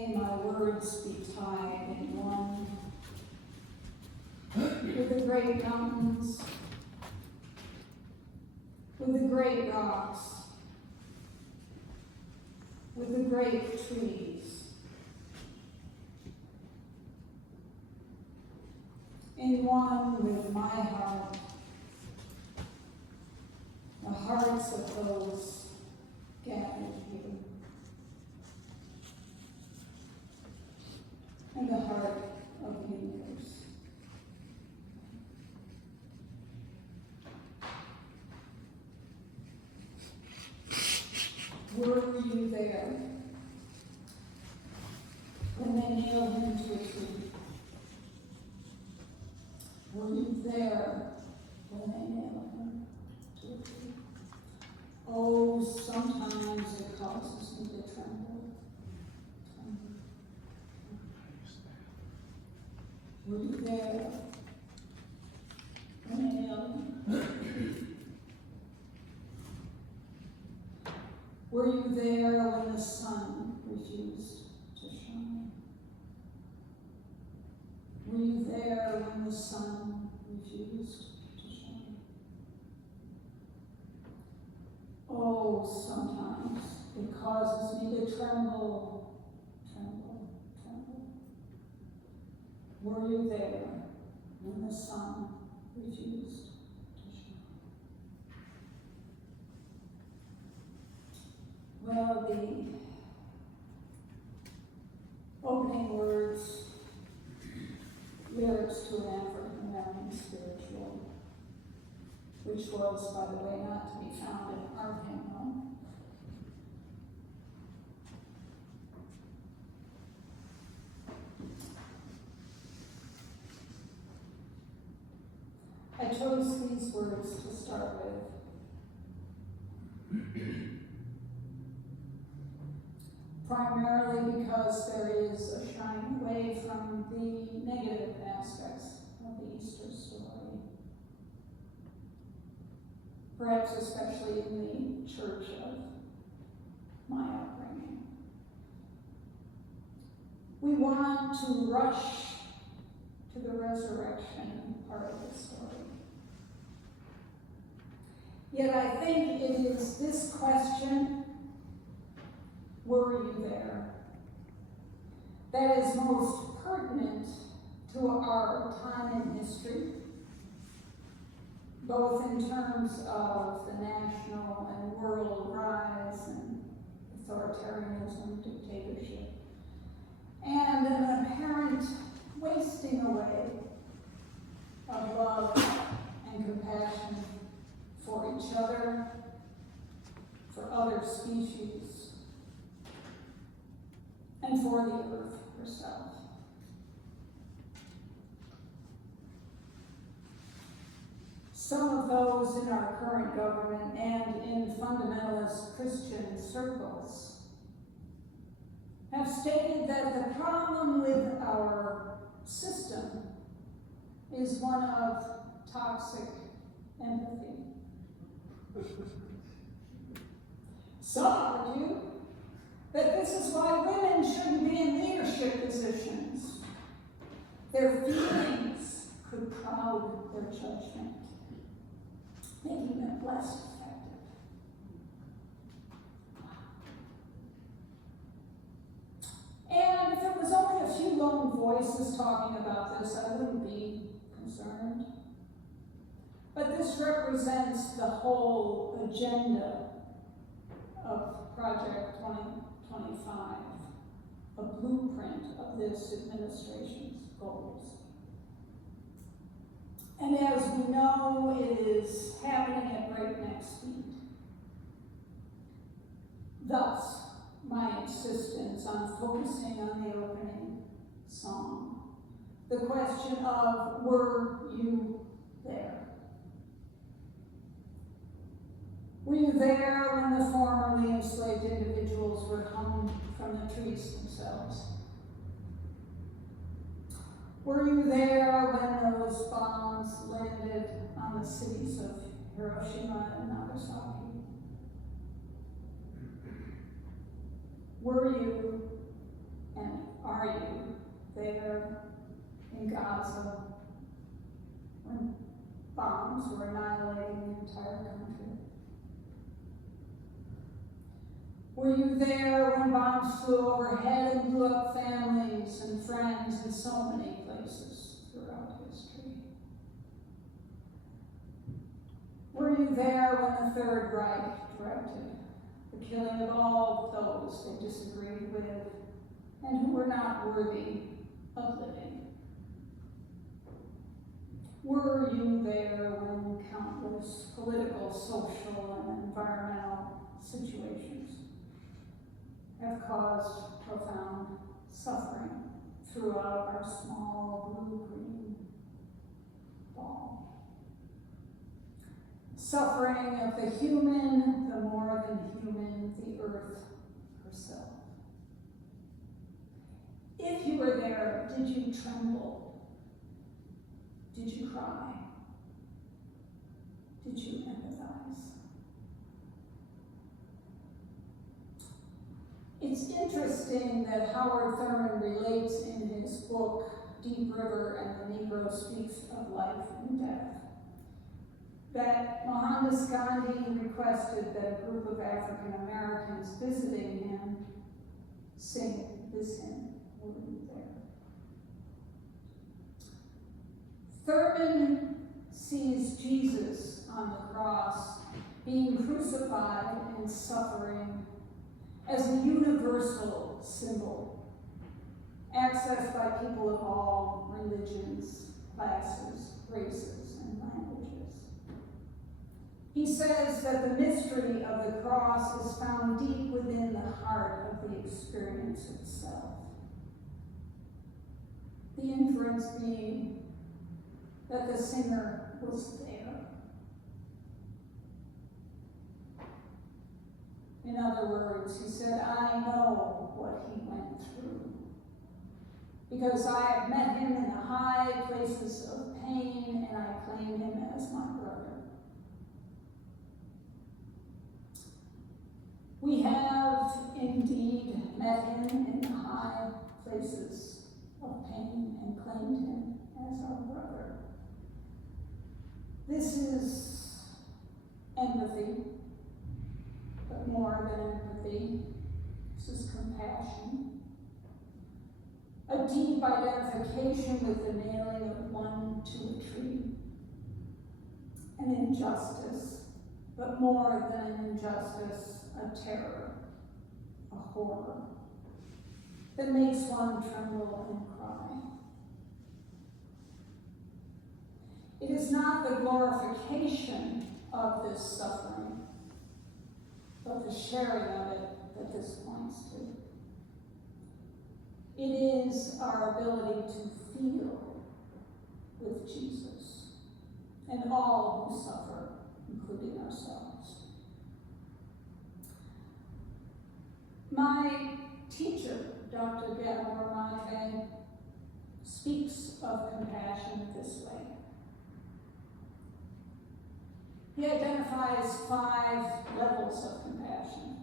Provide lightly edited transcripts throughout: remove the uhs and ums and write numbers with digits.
may my words be tied in one with the great mountains, with the great rocks, with the great trees, in one with my heart, the hearts of those gathered here, and the heart of the universe. Were you there when they nailed him to a tree? Were you there when they nailed him to a tree? Oh, sometimes it causes me to tremble. Were you there when they nailed him? Were you there when the sun refused to shine? Were you there when the sun refused to shine? Oh, sometimes it causes me to tremble, tremble, tremble. Were you there when the sun refused? Well, the opening words, lyrics to an African-American spiritual, which was, by the way, not to be found in our hymnal. I chose these words to start with. Primarily because there is a shying away from the negative aspects of the Easter story. Perhaps especially in the church of my upbringing. We want to rush to the resurrection part of the story. Yet I think it is this question, were you there, that is most pertinent to our time in history, both in terms of the national and world rise and authoritarianism, dictatorship, and an apparent wasting away of love and compassion for each other, for other species, and for the earth herself. Some of those in our current government and in fundamentalist Christian circles have stated that the problem with our system is one of toxic empathy. Some argue that this is why women shouldn't be in leadership positions. Their feelings could cloud their judgment, making them less effective. And if it was only a few lone voices talking about this, I wouldn't be concerned. But this represents the whole agenda of Project 2025, a blueprint of this administration's goals. And as we know, it is happening at breakneck speed. Thus, my insistence on focusing on the opening song, the question of, were you there? Were you there when the formerly enslaved individuals were hung from the trees themselves? Were you there when those bombs landed on the cities of Hiroshima and Nagasaki? Were you, and are you there in Gaza when bombs were annihilating the entire country? Were you there when bombs flew overhead and blew up families and friends in so many places throughout history? Were you there when the Third Reich directed the killing of all those they disagreed with and who were not worthy of living? Were you there when countless political, social, and environmental situations have caused profound suffering throughout our small blue-green ball? Suffering of the human, the more than human, the earth herself. If you were there, did you tremble? Did you cry? Did you empathize? It's interesting that Howard Thurman relates in his book, Deep River and the Negro Speaks of Life and Death, that Mohandas Gandhi requested that a group of African Americans visiting him sing this hymn. Were you there? Thurman sees Jesus on the cross being crucified and suffering as a universal symbol, accessed by people of all religions, classes, races, and languages. He says that the mystery of the cross is found deep within the heart of the experience itself. The inference being that the singer was there. In other words, he said, I know what he went through, because I have met him in the high places of pain, and I claim him as my brother. We have indeed met him in the high places of pain and claimed him as our brother. This is empathy, but more than empathy, this is compassion. A deep identification with the nailing of one to a tree. An injustice, but more than an injustice, a terror, a horror, that makes one tremble and cry. It is not the glorification of this suffering, but the sharing of it that this points to. It is our ability to feel with Jesus and all who suffer, including ourselves. My teacher, Dr. Gabor Mate, speaks of compassion this way. He identifies 5 levels of compassion.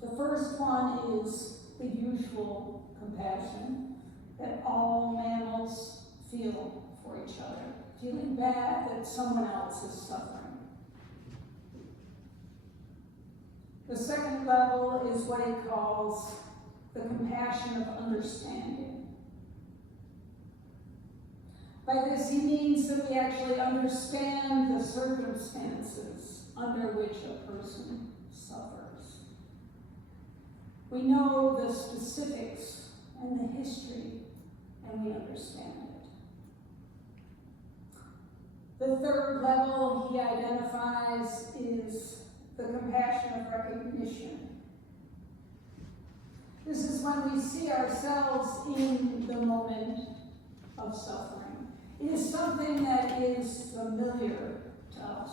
The first one is the usual compassion that all mammals feel for each other, feeling bad that someone else is suffering. The second level is what he calls the compassion of understanding. By this, he means that we actually understand the circumstances under which a person suffers. We know the specifics and the history, and we understand it. The third level he identifies is the compassion of recognition. This is when we see ourselves in the moment of suffering. It is something that is familiar to us.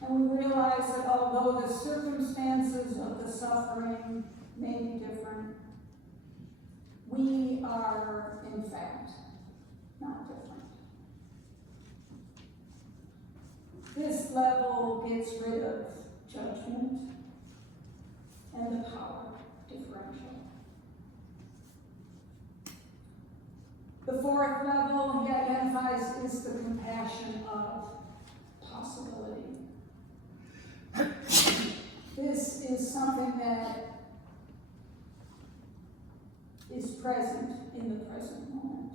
And we realize that although the circumstances of the suffering may be different, we are, in fact, not different. This level gets rid of judgment and the power differential. fourth level he identifies is the compassion of possibility. This is something that is present in the present moment.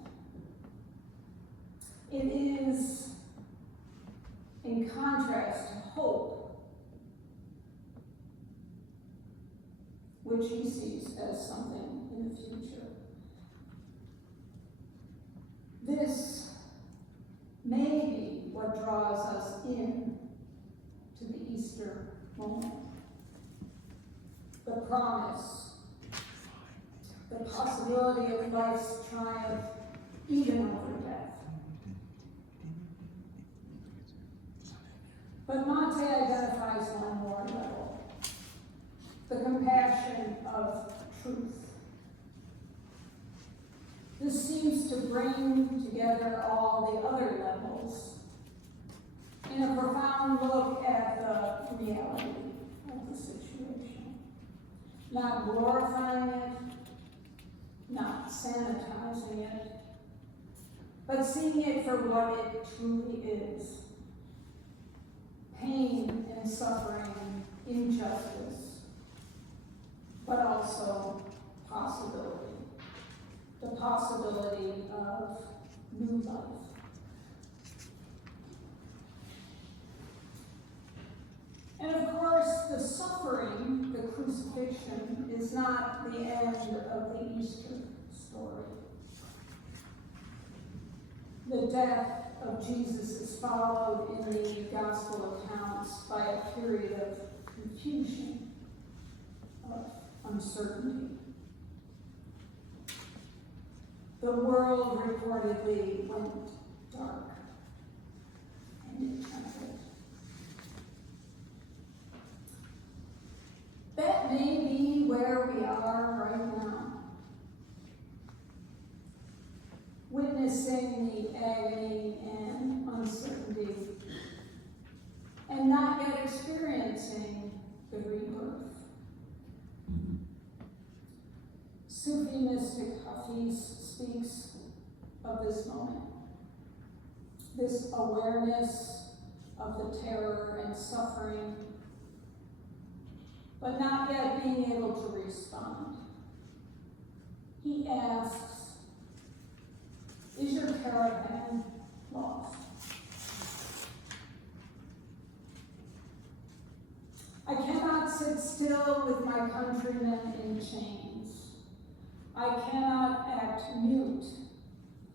It is in contrast to hope, which he sees as something in the future. This may be what draws us in to the Easter moment. The promise, the possibility of life's triumph even over death. But Mate identifies one more level, the compassion of truth. This seems to bring together all the other levels in a profound look at the reality of the situation. Not glorifying it, not sanitizing it, but seeing it for what it truly is. Pain and suffering, injustice, but also possibility. The possibility of new life. And of course, the suffering, the crucifixion, is not the end of the Easter story. The death of Jesus is followed in the gospel accounts by a period of confusion, of uncertainty. The world reportedly went dark, and it trembled. That may be where we are right now, witnessing the agony and uncertainty, and not yet experiencing the rebirth. Sufi mystic Hafiz speaks of this moment, this awareness of the terror and suffering, but not yet being able to respond. He asks, is your caravan lost? I cannot sit still with my countrymen in chains. I cannot act mute,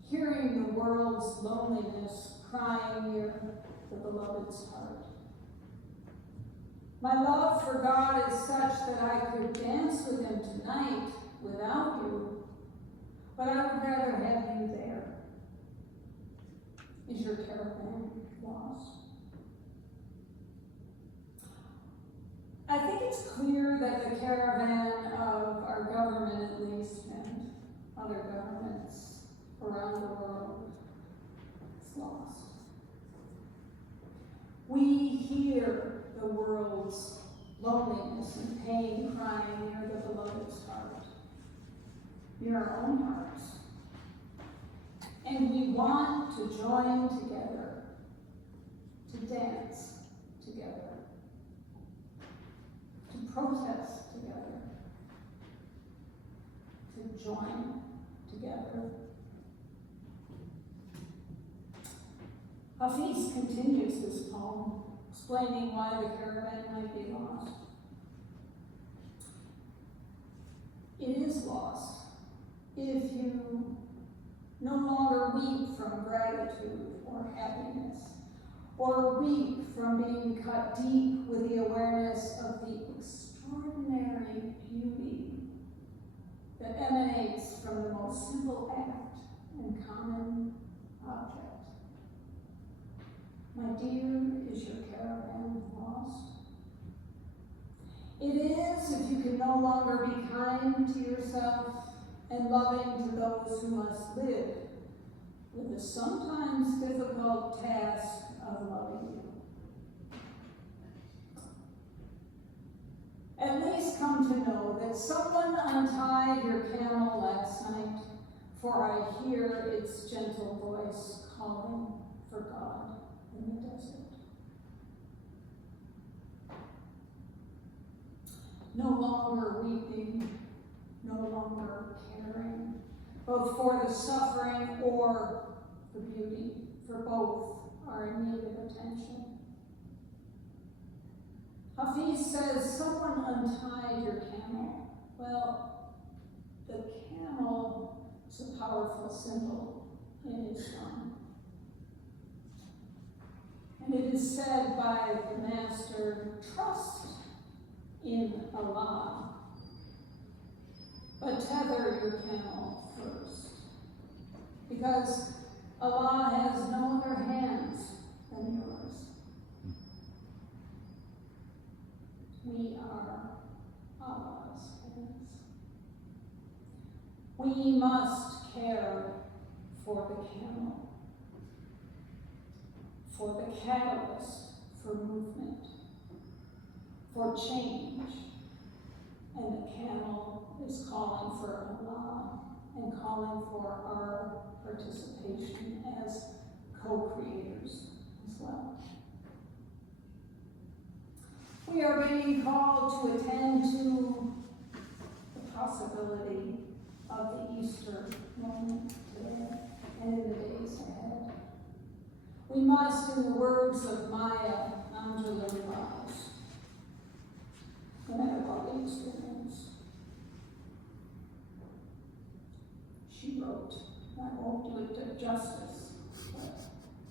hearing the world's loneliness crying near the beloved's heart. My love for God is such that I could dance with him tonight without you, but I would rather have you there. Is your caravan lost? I think it's clear that the caravan of our government, at least, and other governments around the world, is lost. We hear the world's loneliness and pain crying near the beloved's heart, near our own hearts. And we want to join together, to dance together, to protest together, to join together. Hafiz continues this poem, explaining why the caravan might be lost. It is lost if you no longer weep from gratitude or happiness, or weep from being cut deep with the awareness of the extraordinary beauty that emanates from the most simple act and common object. My dear, is your caravan lost? It is if you can no longer be kind to yourself and loving to those who must live with the sometimes difficult task of loving you. At least come to know that someone untied your camel last night for I hear its gentle voice calling for God in the desert. No longer weeping, no longer caring, both for the suffering or the beauty, for both are in need of attention. Hafiz says, someone untied your camel. Well, the camel is a powerful symbol in Islam. And it is said by the Master, trust in Allah, but tether your camel first, because Allah has no other hands than yours. We are Allah's hands. We must care for the camel, for the catalyst for movement, for change. And the camel is calling for Allah and calling for our participation as co-creators as well. We are being called to attend to the possibility of the Easter moment today and in the days ahead. We must, in the words of Maya Angelou, rise, no matter what the experience. She wrote, I won't do it justice, but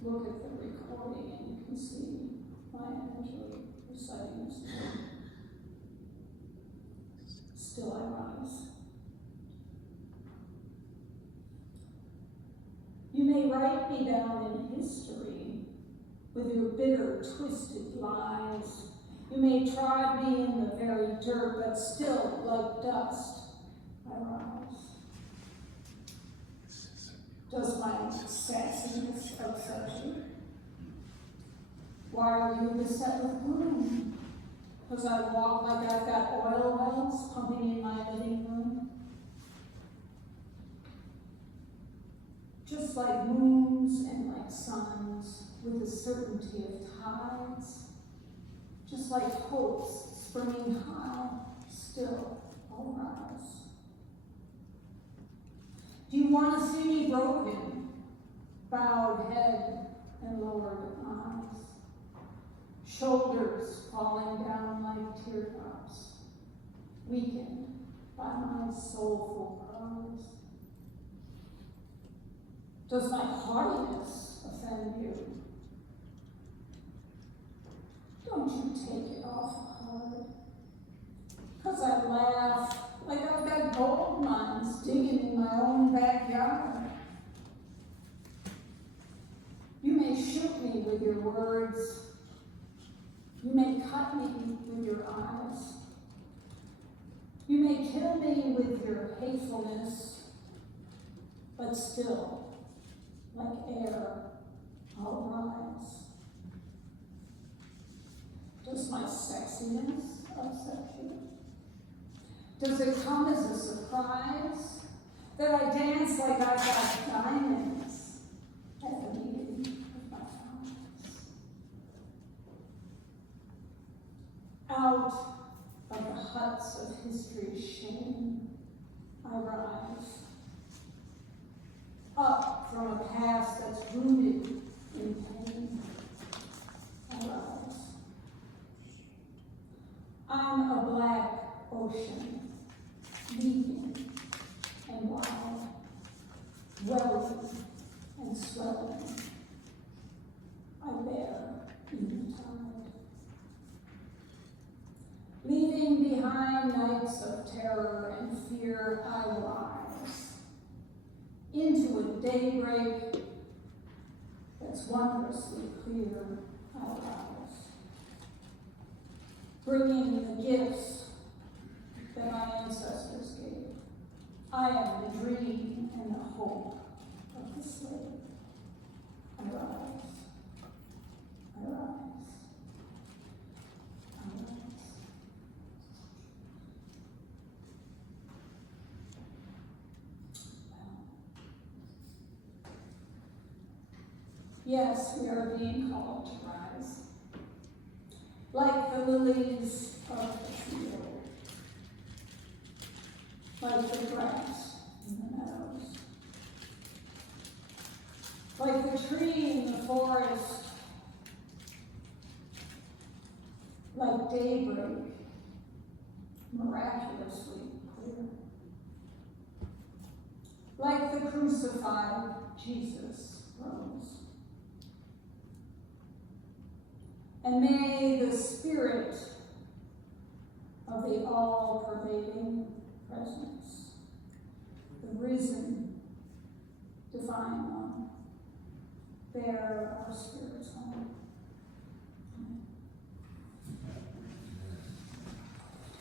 look at the recording and you can see Maya Angelou reciting this poem. Still I rise. You may write me down in history with your bitter, twisted lies. You may trod me in the very dirt, but still, like dust, I rise. Does my sassiness upset you? Why are you beset with gloom? Because I walk like I've got oil wells pumping in my living room? Just like moons and like suns, with the certainty of tides, just like hopes springing high, still I'll rise. Do you want to see me broken, bowed head and lowered eyes, shoulders falling down like teardrops, weakened by my soulful cries? Does my haughtiness offend you? Don't you take it off hard. 'Cause I laugh like I've got gold mines digging in my own backyard. You may shoot me with your words. You may cut me with your eyes. You may kill me with your hatefulness, but still, like air, I'll rise. Does my sexiness upset you? Does it come as a surprise that I dance like I've got diamonds at the meeting of my eyes? Out of the huts of history's shame, I rise. Up from a past that's rooted in pain, I rise. I'm a black ocean, leaping and wild, welling and swelling. I bear in the tide. Leaving behind nights of terror and fear, I rise into a daybreak that's wondrously clear. I rise, bringing the gifts that my ancestors gave. I am the dream and the hope of the slave. I rise, I rise, I rise. Yes, we are being called to rise. Like the lilies of the field, like the grass in the meadows, like the tree in the forest, like daybreak, miraculously clear, like the crucified Jesus rose. And may the spirit of the all-pervading presence, the risen, divine one, bear our spirits home.